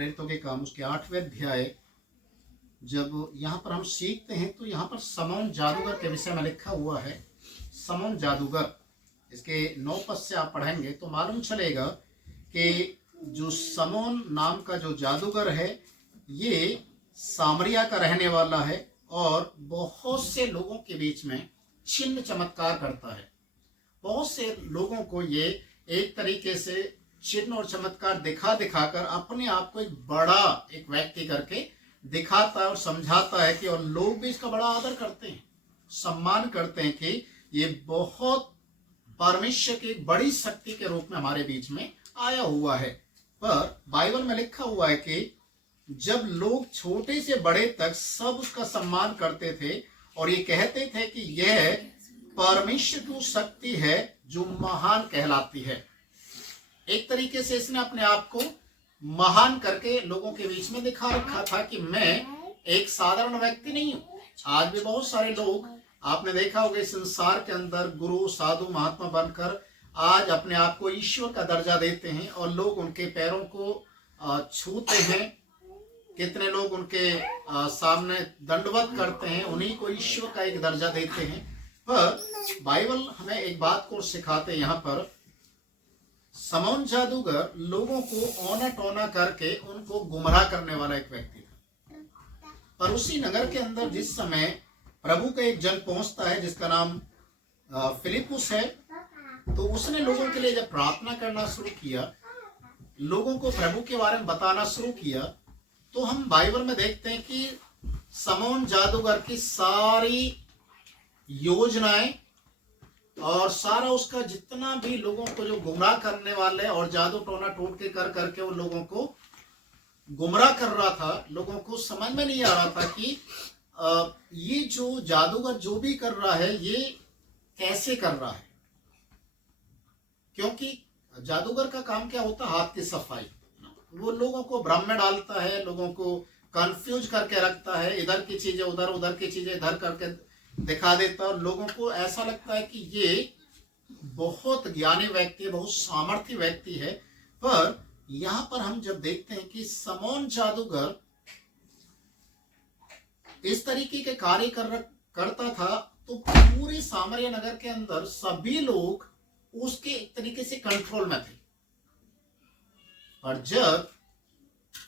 प्रेरितों के काम उसके 8वें अध्याय जब यहाँ पर हम सीखते हैं तो यहाँ पर समौन जादूगर के विषय में लिखा हुआ है। समौन जादूगर, इसके 9 पद से आप पढ़ेंगे तो मालूम चलेगा कि जो समौन नाम का जो जादूगर है ये सामरिया का रहने वाला है और बहुत से लोगों के बीच में चिन्ह चमत्कार करता है। बहुत से लोगों को ये एक तरीके से चिन्ह और चमत्कार दिखा दिखाकर अपने आप को एक बड़ा एक व्यक्ति करके दिखाता है और समझाता है कि, और लोग भी इसका बड़ा आदर करते हैं, सम्मान करते हैं कि ये बहुत परमेश्वर की एक बड़ी शक्ति के रूप में हमारे बीच में आया हुआ है। पर बाइबल में लिखा हुआ है कि जब लोग छोटे से बड़े तक सब उसका सम्मान करते थे और ये कहते थे कि यह परमेश्वर की शक्ति है जो महान कहलाती है। एक तरीके से इसने अपने आप को महान करके लोगों के बीच में दिखा रखा था कि मैं एक साधारण व्यक्ति नहीं हूं। आज भी बहुत सारे लोग आपने देखा होगा संसार के अंदर गुरु साधु महात्मा बनकर आज अपने आप को ईश्वर का दर्जा देते हैं और लोग उनके पैरों को छूते हैं। कितने लोग उनके सामने दंडवत करते हैं, उन्हीं को ईश्वर का एक दर्जा देते हैं। पर बाइबल हमें एक बात को सिखाते हैं, यहाँ पर समौन जादूगर लोगों को औना टोना करके उनको गुमराह करने वाला एक व्यक्ति था। पर उसी नगर के अंदर जिस समय प्रभु का एक जन पहुंचता है जिसका नाम फिलिपुस है, तो उसने लोगों के लिए जब प्रार्थना करना शुरू किया, लोगों को प्रभु के बारे में बताना शुरू किया, तो हम बाइबल में देखते हैं कि समौन जादूगर की सारी योजनाएं और सारा उसका जितना भी लोगों को जो गुमराह करने वाले और जादू टोना टोट के कर करके वो लोगों को गुमराह कर रहा था, लोगों को समझ में नहीं आ रहा था कि ये जो जादूगर जो भी कर रहा है ये कैसे कर रहा है। क्योंकि जादूगर का काम क्या होता है? हाथ की सफाई। वो लोगों को भ्रम में डालता है, लोगों को कंफ्यूज करके रखता है, इधर की चीजें उधर, उधर की चीजें इधर करके दिखा देता है और लोगों को ऐसा लगता है कि ये बहुत ज्ञानी व्यक्ति है, बहुत सामर्थ्य व्यक्ति है। पर यहाँ पर हम जब देखते हैं कि समौन जादूगर इस तरीके के कार्य करता था तो पूरे सामरिया नगर के अंदर सभी लोग उसके एक तरीके से कंट्रोल में थे। और जब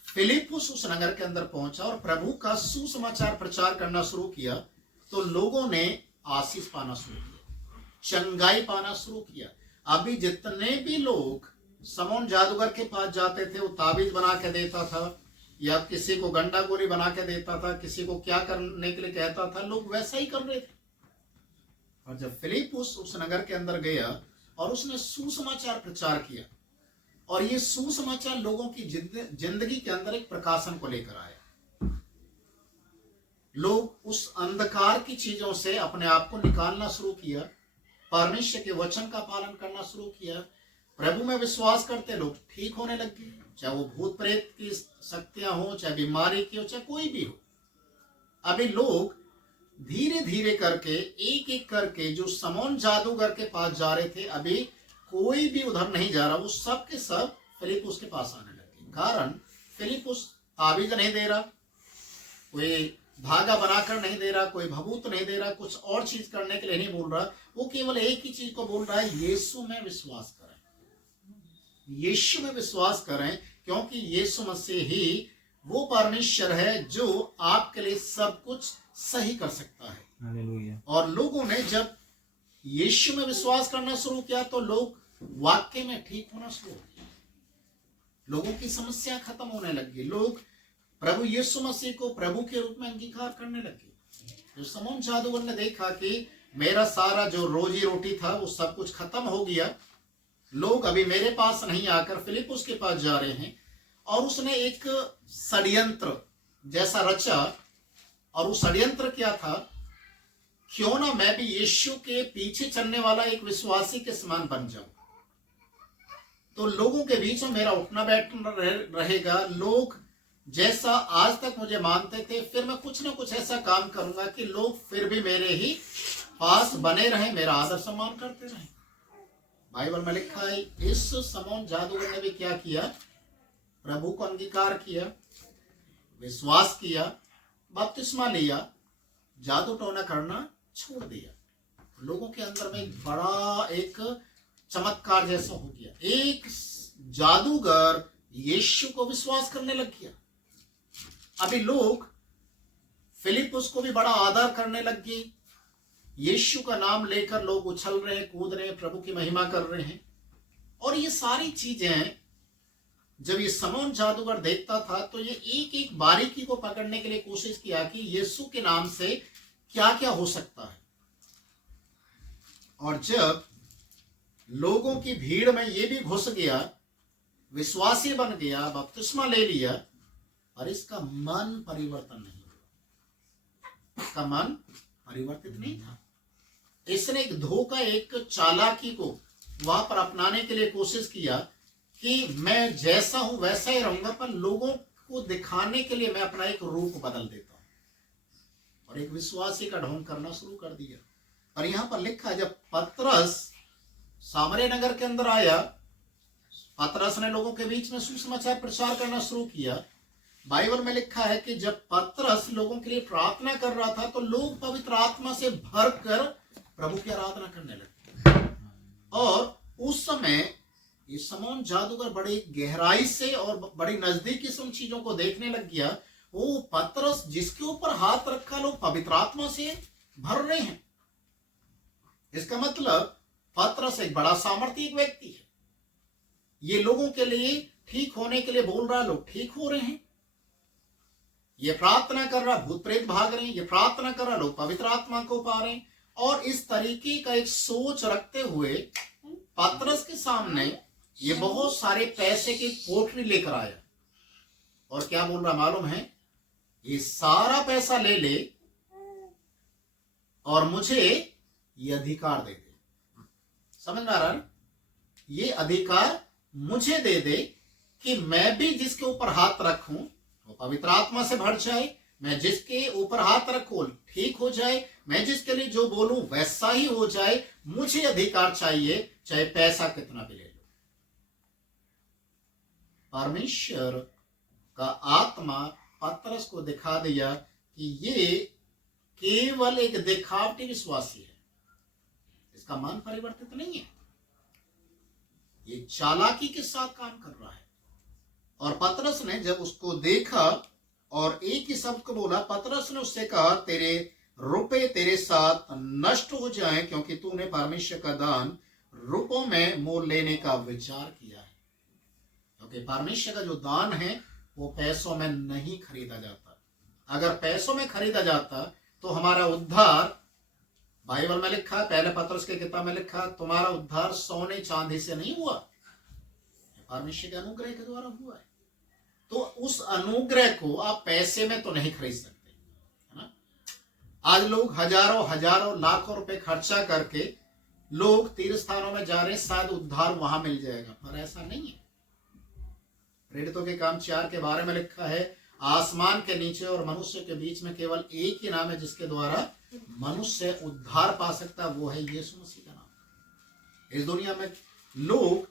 फिलिपुस उस नगर के अंदर पहुंचा और प्रभु का सुसमाचार प्रचार करना शुरू किया तो लोगों ने आशीष पाना शुरू किया, चंगाई पाना शुरू किया। अभी जितने भी लोग समौन जादूगर के पास जाते थे, वो ताबीज बना के देता था या किसी को गंडा गोली बना के देता था, किसी को क्या करने के लिए कहता था, लोग वैसा ही कर रहे थे। और जब फिलिपुस उस नगर के अंदर गया और उसने सुसमाचार प्रचार किया और ये सुसमाचार लोगों की जिंदगी के अंदर एक प्रकाशन को लेकर आया। लोग उस अंधकार की चीजों से अपने आप को निकालना शुरू किया, परमेश्वर के वचन का पालन करना शुरू किया, प्रभु में विश्वास करते लोग ठीक होने लग गए। चाहे वो भूत प्रेत की शक्तियां हो, चाहे बीमारी की हो, चाहे कोई भी हो। अभी लोग धीरे धीरे करके एक एक करके जो समौन जादूगर के पास जा रहे थे, अभी कोई भी उधर नहीं जा रहा, वो सब के सब फिलिपुस के पास आने लगे। कारण फिलिपुस ताबीज नहीं दे रहा, कोई धागा बनाकर नहीं दे रहा, कोई भभूत नहीं दे रहा, कुछ और चीज करने के लिए नहीं बोल रहा। वो केवल एक ही चीज को बोल रहा है, यीशु में विश्वास करें, यीशु में विश्वास करें, क्योंकि यीशु मसीह ही वो परमेश्वर है जो आपके लिए सब कुछ सही कर सकता है। हालेलुया। और लोगों ने जब यीशु में विश्वास करना शुरू किया तो लोग वाक्य में ठीक होना शुरू हो गए, लोगों की समस्या खत्म होने लगी, लोग प्रभु यीशु मसीह को प्रभु के रूप में अंगीकार करने लगे। जो समौन जादूगर ने देखा कि मेरा सारा जो रोजी रोटी था वो सब कुछ खत्म हो गया, लोग अभी मेरे पास नहीं आकर फिलिपुस के पास जा रहे हैं, और उसने एक षड्यंत्र जैसा रचा। और वो षड्यंत्र क्या था? क्यों ना मैं भी यीशु के पीछे चलने वाला एक विश्वासी के समान बन जाऊं, तो लोगों के बीच में मेरा उठना बैठना रहेगा, लोग जैसा आज तक मुझे मानते थे, फिर मैं कुछ ना कुछ ऐसा काम करूंगा कि लोग फिर भी मेरे ही पास बने रहे, मेरा आदर सम्मान करते रहे। बाइबल में लिखा है इस समौन जादूगर ने भी क्या किया? प्रभु को अंगीकार किया, विश्वास किया, बपतिस्मा लिया, जादू टोना करना छोड़ दिया, लोगों के अंदर में एक बड़ा एक चमत्कार जैसा हो गया। एक जादूगर यीशु को विश्वास करने लग गया। अभी लोग फिलिपुस को भी बड़ा आदर करने लग गए। यीशु का नाम लेकर लोग उछल रहे हैं, कूद रहे हैं, प्रभु की महिमा कर रहे हैं। और ये सारी चीजें जब ये समौन जादूगर देखता था तो ये एक एक बारीकी को पकड़ने के लिए कोशिश किया कि यीशु के नाम से क्या क्या हो सकता है। और जब लोगों की भीड़ में ये भी घुस गया, विश्वासी बन गया, बपतिस्मा ले लिया, और इसका मन परिवर्तन नहीं हुआ, इसका मन परिवर्तित नहीं था। इसने एक धोखा, एक चालाकी को वहां पर अपनाने के लिए कोशिश किया कि मैं जैसा हूं वैसा ही रहूंगा, पर लोगों को दिखाने के लिए मैं अपना एक रूप बदल देता हूं, और एक विश्वासी का ढोंग करना शुरू कर दिया। और यहां पर लिखा है, जब पतरस सामरिया नगर के अंदर आया, पतरस ने लोगों के बीच में सुसमाचार प्रचार करना शुरू किया। बाइबल में लिखा है कि जब पतरस लोगों के लिए प्रार्थना कर रहा था तो लोग पवित्र आत्मा से भरकर प्रभु की आराधना करने लगे। और उस समय ये समौन जादूगर बड़ी गहराई से और बड़ी नजदीकी से उन चीजों को देखने लग गया। वो पतरस जिसके ऊपर हाथ रखा लोग पवित्र आत्मा से भर रहे हैं। इसका मतलब पतरस एक बड़ा सामर्थ्य व्यक्ति है। ये लोगों के लिए ठीक होने के लिए बोल रहा, लोग ठीक हो रहे हैं। ये प्रार्थना कर रहा, भूत प्रेत भाग रहे हैं। ये प्रार्थना कर रहा, लोग पवित्र आत्मा को पा रहे हैं। और इस तरीके का एक सोच रखते हुए पतरस के सामने ये बहुत सारे पैसे की पोटली लेकर आया, और क्या बोल रहा मालूम है, ये सारा पैसा ले ले और मुझे ये अधिकार दे दे। समझ में आ रहा है? ये अधिकार मुझे दे दे कि मैं भी जिसके ऊपर हाथ रखूं वो पवित्र आत्मा से भर जाए, मैं जिसके ऊपर हाथ रखूं ठीक हो जाए, मैं जिसके लिए जो बोलूं वैसा ही हो जाए। मुझे अधिकार चाहिए, चाहे पैसा कितना भी ले लो। परमेश्वर का आत्मा पतरस को दिखा दिया कि ये केवल एक दिखावटी विश्वासी है, इसका मन परिवर्तित नहीं है, ये चालाकी के साथ काम कर रहा है। और पतरस ने जब उसको देखा और एक ही शब्द को बोला, पतरस ने उससे कहा, तेरे रुपए तेरे साथ नष्ट हो जाएं, क्योंकि तूने परमेश्वर का दान रुपयों में मोल लेने का विचार किया है। क्योंकि परमेश्वर का जो दान है वो पैसों में नहीं खरीदा जाता। अगर पैसों में खरीदा जाता तो हमारा उद्धार, बाइबल में लिखा, पहले पतरस के किताब में लिखा, तुम्हारा उद्धार सोने चांदी से नहीं हुआ, परमेश्वर के अनुग्रह के द्वारा हुआ है। तो उस अनुग्रह को आप पैसे में तो नहीं खरीद सकते, है ना। आज लोग हजारों हजारों लाखों रुपए खर्चा करके लोग तीर्थ स्थानों में जा रहे हैं, शायद उद्धार वहां मिल जाएगा, पर ऐसा नहीं है। प्रेरितों के काम 4 के बारे में लिखा है, आसमान के नीचे और मनुष्य के बीच में केवल एक ही नाम है जिसके द्वारा मनुष्य उद्धार पा सकता, वो है यीशु मसीह का नाम। इस दुनिया में लोग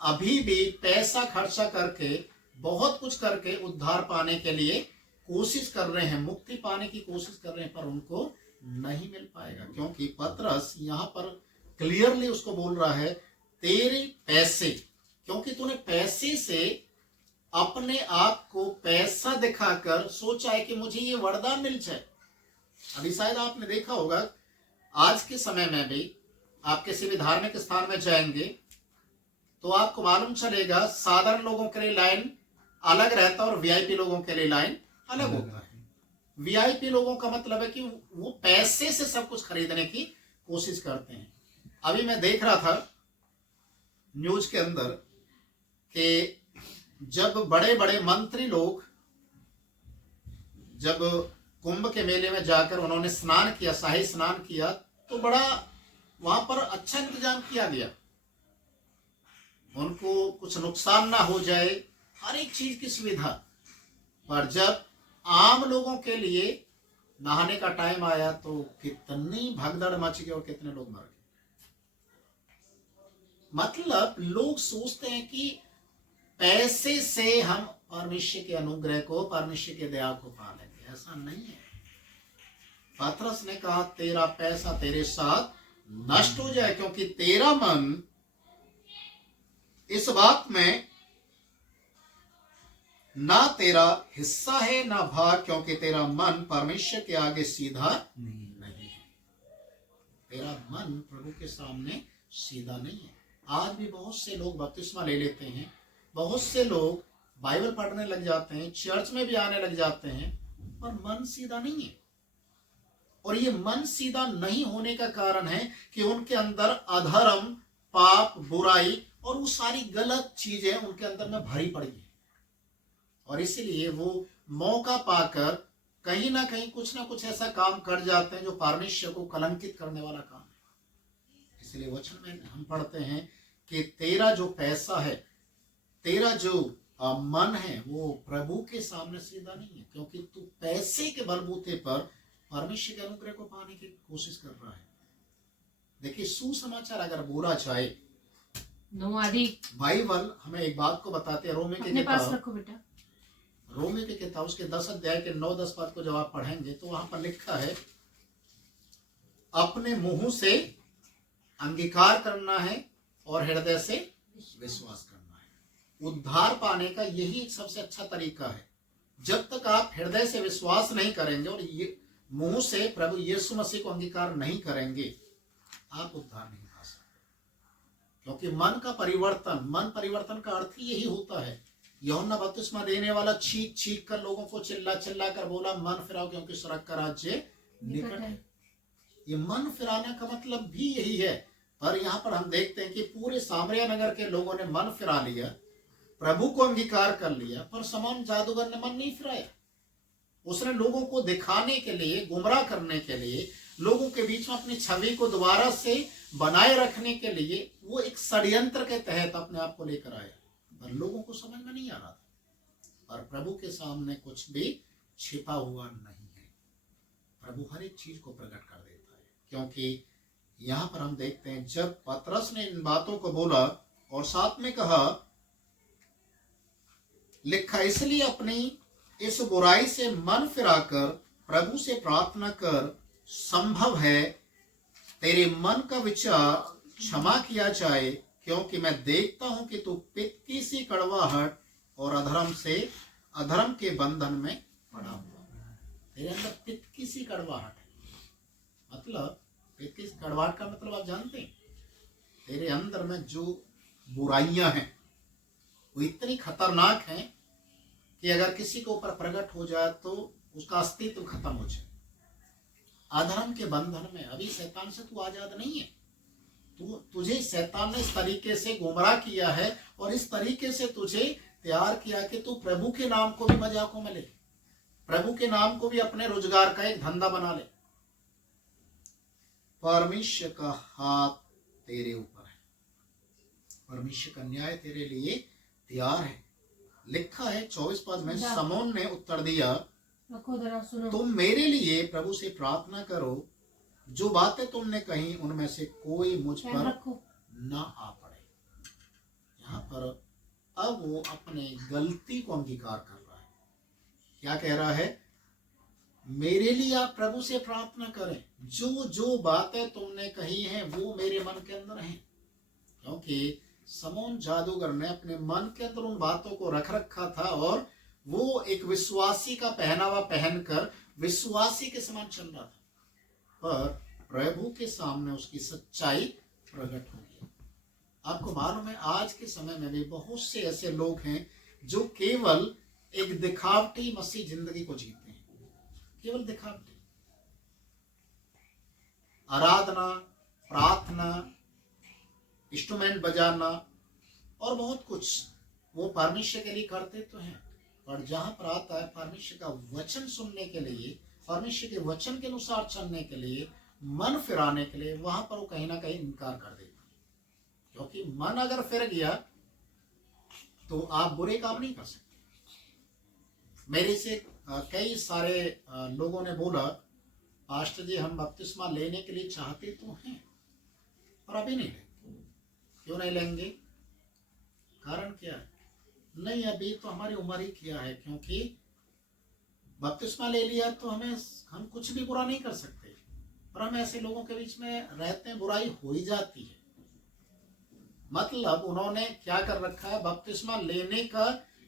अभी भी पैसा खर्चा करके, बहुत कुछ करके उद्धार पाने के लिए कोशिश कर रहे हैं, मुक्ति पाने की कोशिश कर रहे हैं, पर उनको नहीं मिल पाएगा। क्योंकि पतरस यहाँ पर क्लियरली उसको बोल रहा है, तेरे पैसे, क्योंकि तूने पैसे से अपने आप को पैसा दिखाकर सोचा है कि मुझे ये वरदान मिल जाए। अभी शायद आपने देखा होगा, आज के समय में भी आप किसी भी धार्मिक स्थान में जाएंगे तो आपको मालूम चलेगा, साधारण लोगों के लिए लाइन अलग रहता है और वीआईपी लोगों के लिए लाइन अलग होता है। वीआईपी लोगों का मतलब है कि वो पैसे से सब कुछ खरीदने की कोशिश करते हैं। अभी मैं देख रहा था न्यूज के अंदर कि जब बड़े बड़े मंत्री लोग जब कुंभ के मेले में जाकर उन्होंने स्नान किया, शाही स्नान किया, तो बड़ा वहां पर अच्छा इंतजाम किया गया, उनको कुछ नुकसान ना हो जाए, हर एक चीज की सुविधा। पर जब आम लोगों के लिए नहाने का टाइम आया तो कितनी भगदड़ मच गई और कितने लोग मर गए। मतलब लोग सोचते हैं कि पैसे से हम परमेश्वर के अनुग्रह को, परमेश्वर के दया को पा लेंगे, ऐसा नहीं है। पतरस ने कहा तेरा पैसा तेरे साथ नष्ट हो जाए, क्योंकि तेरा मन इस बात में ना तेरा हिस्सा है ना भाग, क्योंकि तेरा मन परमेश्वर के आगे सीधा नहीं है। तेरा मन प्रभु के सामने सीधा नहीं है। आज भी बहुत से लोग बपतिस्मा ले लेते हैं, बहुत से लोग बाइबल पढ़ने लग जाते हैं, चर्च में भी आने लग जाते हैं, पर मन सीधा नहीं है। और ये मन सीधा नहीं होने का कारण है कि उनके अंदर अधर्म, पाप, बुराई और वो सारी गलत चीजें उनके अंदर में भरी पड़ी है, और इसलिए वो मौका पाकर कहीं ना कहीं कुछ ना कुछ ऐसा काम कर जाते हैं जो परमेश्वर को कलंकित करने वाला काम है। इसलिए वचन में हम पढ़ते हैं कि तेरा जो पैसा है, तेरा जो मन है, वो प्रभु के सामने सीधा नहीं है, क्योंकि तू पैसे के बलबूते पर परमेश्वर के अनुग्रह को पाने की कोशिश कर रहा है। देखिए, सुसमाचार अगर बोला जाए, बाइबल हमें एक बात को बताते हैं। रोमे के किताब उसके 10 अध्याय के 9-10 पद को जब आप पढ़ेंगे तो वहां पर लिखा है, अपने मुंह से अंगीकार करना है और हृदय से विश्वास करना है। उद्धार पाने का यही एक सबसे अच्छा तरीका है। जब तक आप हृदय से विश्वास नहीं करेंगे और ये मुंह से प्रभु यीशु मसीह को अंगीकार नहीं करेंगे, आप उद्धार नहीं पा सकते। क्योंकि मन परिवर्तन का अर्थ ही यही होता है। यूहन्ना बपतिस्मा देने वाला चीख चीख कर लोगों को चिल्ला चिल्ला कर बोला, मन फिराओ क्योंकि स्वर्ग का राज्य निकट है। ये मन फिराने का मतलब भी यही है। पर यहाँ पर हम देखते हैं कि पूरे सामरिया नगर के लोगों ने मन फिरा लिया, प्रभु को अंगीकार कर लिया, पर शमौन जादूगर ने मन नहीं फिराया। उसने लोगों को दिखाने के लिए, गुमराह करने के लिए, लोगों के बीच में अपनी छवि को दोबारा से बनाए रखने के लिए वो एक षड्यंत्र के तहत अपने आप को लेकर आया, पर लोगों को समझ में नहीं आ रहा था। और प्रभु के सामने कुछ भी छिपा हुआ नहीं है। प्रभु हर एक चीज को प्रकट कर देता है। क्योंकि यहाँ पर हम देखते हैं, जब पतरस ने इन बातों को बोला और साथ में कहा, लिखा, इसलिए अपनी इस बुराई से मन फिराकर प्रभु से प्रार्थना कर, संभव है तेरे मन का विचार क्षमा किया जाए, क्योंकि मैं देखता हूं कि तू पित्त की सी कड़वाहट और अधर्म के बंधन में पड़ा हुआ। तेरे अंदर पित्त की सी कड़वाहट है। मतलब पित्त की कड़वाहट का मतलब आप जानते हैं, तेरे अंदर में जो बुराइयां हैं वो इतनी खतरनाक हैं कि अगर किसी के ऊपर प्रकट हो जाए तो उसका अस्तित्व खत्म हो जाए। अधर्म के बंधन में, अभी शैतान से तू आजाद नहीं है। तुझे शैतान ने इस तरीके से गुमराह किया है और इस तरीके से तुझे तैयार किया कि तू प्रभु के नाम को भी मजाकों में ले, प्रभु के नाम को भी अपने रोजगार का एक धंधा बना ले। परमेश्वर का हाथ तेरे ऊपर है, परमेश्वर का न्याय तेरे लिए तैयार है। लिखा है 24 पद में, शमौन ने उत्तर दिया, तुम मेरे लिए प्रभु से प्रार्थना करो, जो बातें तुमने कही उनमें से कोई मुझ पर ना आ पड़े। यहाँ पर अब वो अपने गलती को अंगीकार कर रहा है। क्या कह रहा है? मेरे लिए आप प्रभु से प्रार्थना करें, जो जो बातें तुमने कही हैं वो मेरे मन के अंदर हैं। क्योंकि शमौन जादूगर ने अपने मन के अंदर उन बातों को रख रखा था और वो एक विश्वासी का पहनावा पहनकर विश्वासी के समान चल रहा था, पर प्रभु के सामने उसकी सच्चाई प्रकट हो गई। आपको मालूम है, आज के समय में भी बहुत से ऐसे लोग हैं जो केवल एक दिखावटी मसीह जिंदगी को जीते हैं, केवल दिखावटी। आराधना, प्रार्थना, इंस्ट्रूमेंट बजाना और बहुत कुछ वो परमेश्वर के लिए करते तो हैं, पर जहां पर आता है परमेश्वर का वचन सुनने के लिए, परमेश्वर के वचन के अनुसार चलने के लिए, मन फिराने के लिए, वहां पर वो कहीं ना कहीं इनकार कर देता है। क्योंकि मन अगर फिर गया तो आप बुरे काम नहीं कर सकते। मेरे से कई सारे लोगों ने बोला, पास्टर जी हम बपतिस्मा लेने के लिए चाहते तो हैं और अभी नहीं लेंगे। क्यों नहीं लेंगे? कारण क्या है? नहीं अभी तो हमारी उम्र ही किया है, क्योंकि बपतिस्मा ले लिया तो हम कुछ भी बुरा नहीं कर सकते, पर हम ऐसे लोगों के बीच में रहते हैं, बुराई हो ही जाती है। मतलब उन्होंने क्या कर रखा है, बपतिस्मा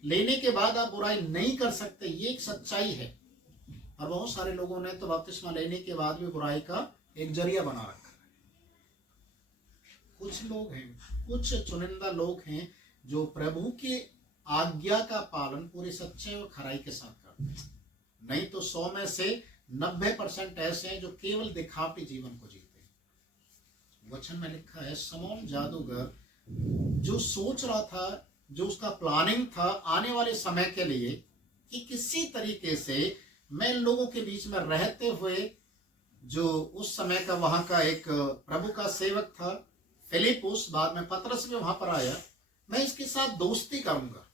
लेने के बाद आप बुराई नहीं कर सकते, ये एक सच्चाई है। और बहुत सारे लोगों ने तो बपतिस्मा लेने के बाद भी बुराई का एक जरिया बना रखा है। कुछ लोग हैं, कुछ चुनिंदा लोग हैं जो प्रभु के आज्ञा का पालन पूरे सच्चे और खराई के साथ करते हैं। नहीं तो 100 में से 90% ऐसे हैं जो केवल दिखावटी जीवन को जीते हैं। वचन में लिखा है, शमौन जादूगर जो सोच रहा था, जो उसका प्लानिंग था आने वाले समय के लिए कि किसी तरीके से मैं लोगों के बीच में रहते हुए, जो उस समय का वहां का एक प्रभु का सेवक था फिलिपुस, बाद में पतरस भी वहां पर आया, मैं इसके साथ दोस्ती करूंगा,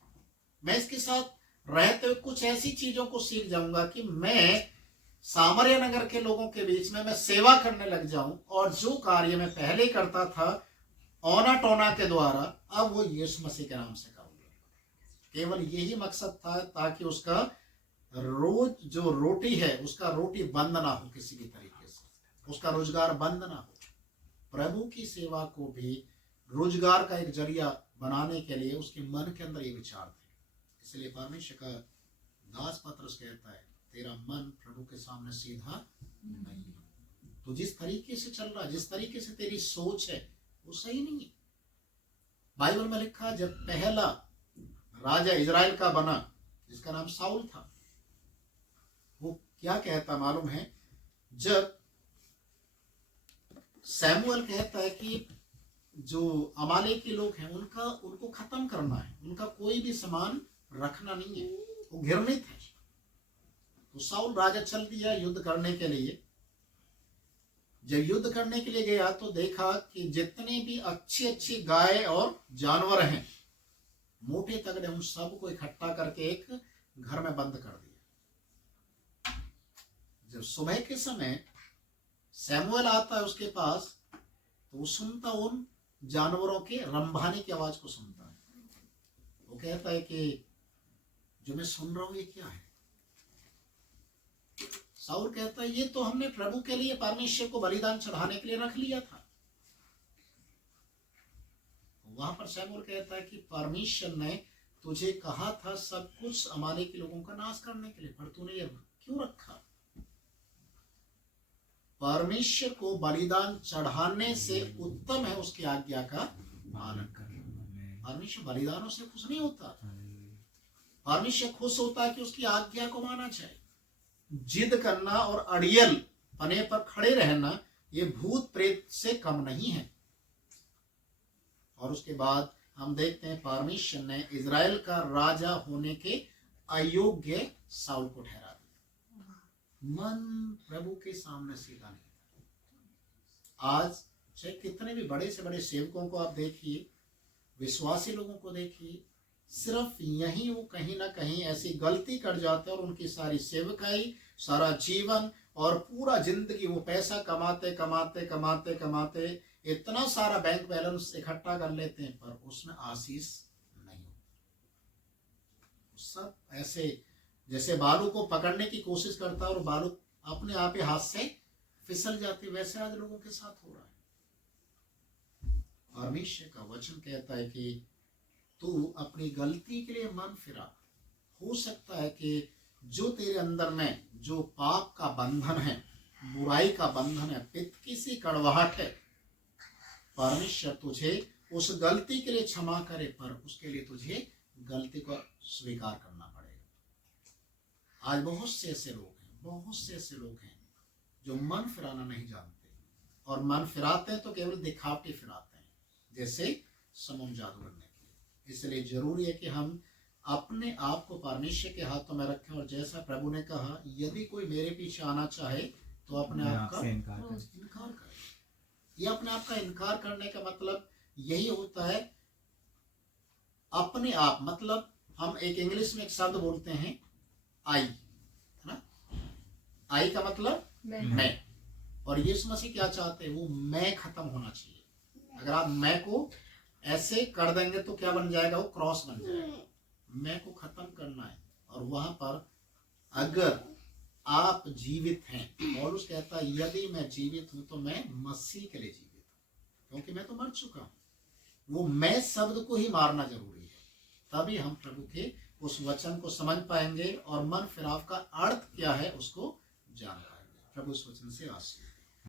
मैं इसके साथ रहते हुए कुछ ऐसी चीजों को सीख जाऊंगा कि मैं सामरिया नगर के लोगों के बीच में मैं सेवा करने लग जाऊं, और जो कार्य मैं पहले करता था औना टोना के द्वारा, अब वो यीशु मसीह के नाम से करूंगा। केवल यही मकसद था, ताकि उसका रोज जो रोटी है उसका रोटी बंद ना हो, किसी भी तरीके से उसका रोजगार बंद ना हो। प्रभु की सेवा को भी रोजगार का एक जरिया बनाने के लिए उसके मन के अंदर ये विचार थे। इसलिए परमेश्वर का दास पतरस कहता है, तेरा मन प्रभु के सामने सीधा नहीं है, तो जिस तरीके से चल रहा है, जिस तरीके से तेरी सोच है, वो सही नहीं है। बाइबल में लिखा, जब पहला राजा इजराइल का बना, जिसका नाम साउल था, वो क्या कहता मालूम है, जब सैमुअल कहता है कि जो अमालेक के लोग हैं उनको खत्म करना है, उनका कोई भी सामान रखना नहीं है, वो घृणित है। तो साउल राजा चल दिया युद्ध करने के लिए। जब युद्ध करने के लिए गया तो देखा कि जितने भी अच्छी अच्छी गाय और जानवर हैं, मोटे तगड़े, उन सबको इकट्ठा करके एक घर में बंद कर दिया। जब सुबह के समय सैमुअल आता है उसके पास, तो वो सुनता उन जानवरों के रंभाने की आवाज को सुनता है। वो कहता है कि जो मैं सुन रहा हूं ये क्या है? साउल कहता है, ये तो हमने प्रभु के लिए, परमेश्वर को बलिदान चढ़ाने के लिए रख लिया था। वहां पर सैमुअल कहता है कि परमेश्वर ने तुझे कहा था सब कुछ अमालेक के लोगों का नाश करने के लिए, पर तूने ये क्यों रखा? परमेश्वर को बलिदान चढ़ाने से उत्तम है उसकी आज्ञा का पालन करना। परमेश्वर बलिदानों से खुश नहीं होता, परमेश्वर खुश होता है कि उसकी आज्ञा को माना जाए। जिद करना और अड़ियल पने पर खड़े रहना, ये भूत प्रेत से कम नहीं है। और उसके बाद हम देखते हैं परमेश्वर ने इजराइल का राजा होने के अयोग्य साउल को ठहरा दिया। मन प्रभु के सामने सीधा नहीं। आज चाहे कितने भी बड़े से बड़े सेवकों को आप देखिए, विश्वासी लोगों को देखिए, सिर्फ यही वो कहीं ना कहीं ऐसी गलती कर जाते हैं और उनकी सारी सेवकाई, सारा जीवन और पूरा जिंदगी वो पैसा कमाते कमाते कमाते कमाते इतना सारा बैंक बैलेंस इकट्ठा कर लेते हैं, पर उसमें आशीष नहीं होती। सब ऐसे जैसे बालू को पकड़ने की कोशिश करता है और बालू अपने आप ही हाथ से फिसल जाती, वैसे आज लोगों के साथ हो रहा है। परमेश्वर का वचन कहता है कि तू अपनी गलती के लिए मन फिरा। हो सकता है कि जो तेरे अंदर में जो पाप का बंधन है, बुराई का बंधन है, पित्त की सी कड़वाहट है, परमेश्वर तुझे उस गलती के लिए क्षमा करे, पर उसके लिए तुझे गलती को स्वीकार करना पड़ेगा। आज बहुत से ऐसे लोग हैं जो मन फिराना नहीं जानते, और मन फिराते हैं तो केवल दिखावटी फिराते हैं, जैसे शमौन जादूगर ने किया। इसलिए जरूरी है कि हम अपने आप को परमेश्वर के हाथों में रखें, और जैसा प्रभु ने कहा, यदि कोई मेरे पीछे आना चाहे तो अपने आप का इनकार करे। यह अपने आप का इनकार करने का मतलब यही होता है, अपने आप, मतलब हम एक इंग्लिश में एक शब्द बोलते हैं आई, है ना? आई का मतलब मैं। और यीशु मसीह क्या चाहते हैं? वो मैं खत्म होना चाहिए। अगर आप मैं को ऐसे कर देंगे तो क्या बन जाएगा? वो क्रॉस बन जाएगा। मैं को खत्म करना है। और वहां पर अगर आप जीवित हैं, पौलुस कहता है यदि मैं जीवित हूं तो मैं मसीह के लिए जीवित हूं, क्योंकि मैं तो मर चुका हूं। वो मैं शब्द को ही मारना जरूरी है, तभी हम प्रभु के उस वचन को समझ पाएंगे और मन फिराव का अर्थ क्या है उसको जान पाएंगे। प्रभु उस वचन से आशीष।